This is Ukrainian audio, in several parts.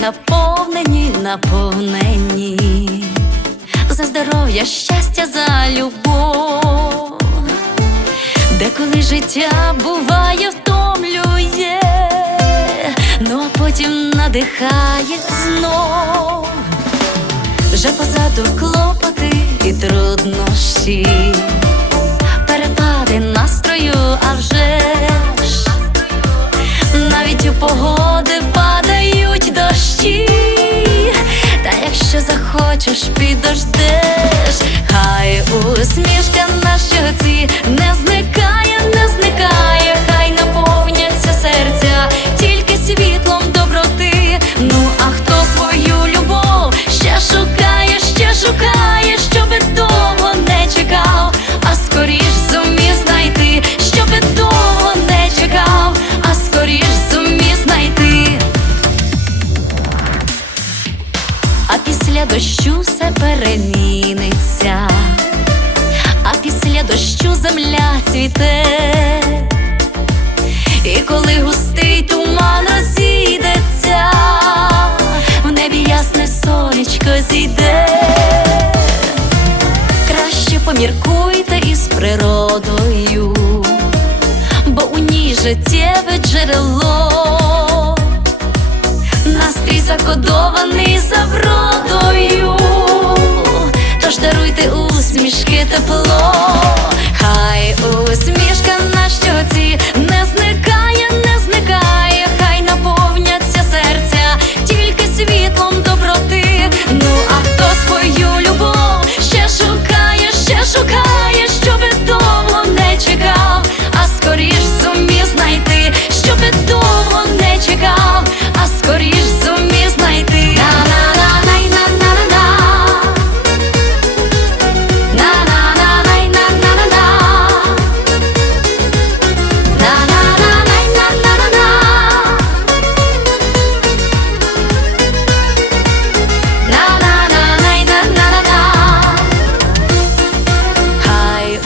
Наповнені, наповнені за здоров'я, щастя, за любов, де коли життя буває, втомлює, ну а потім надихає знов, вже позаду клопоти і труднощі. Suspidas de після дощу все переміниться, а після дощу земля цвіте, і коли густий туман розійдеться, в небі ясне сонечко зійде, краще поміркуйте із природою, бо у ній життєве джерело. усмішки тепло, хай усмішки.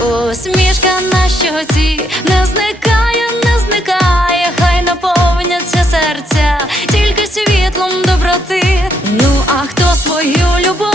усмішка на щоці не зникає, не зникає, хай наповняться серця, тільки світлом доброти. Ну а хто свою любов?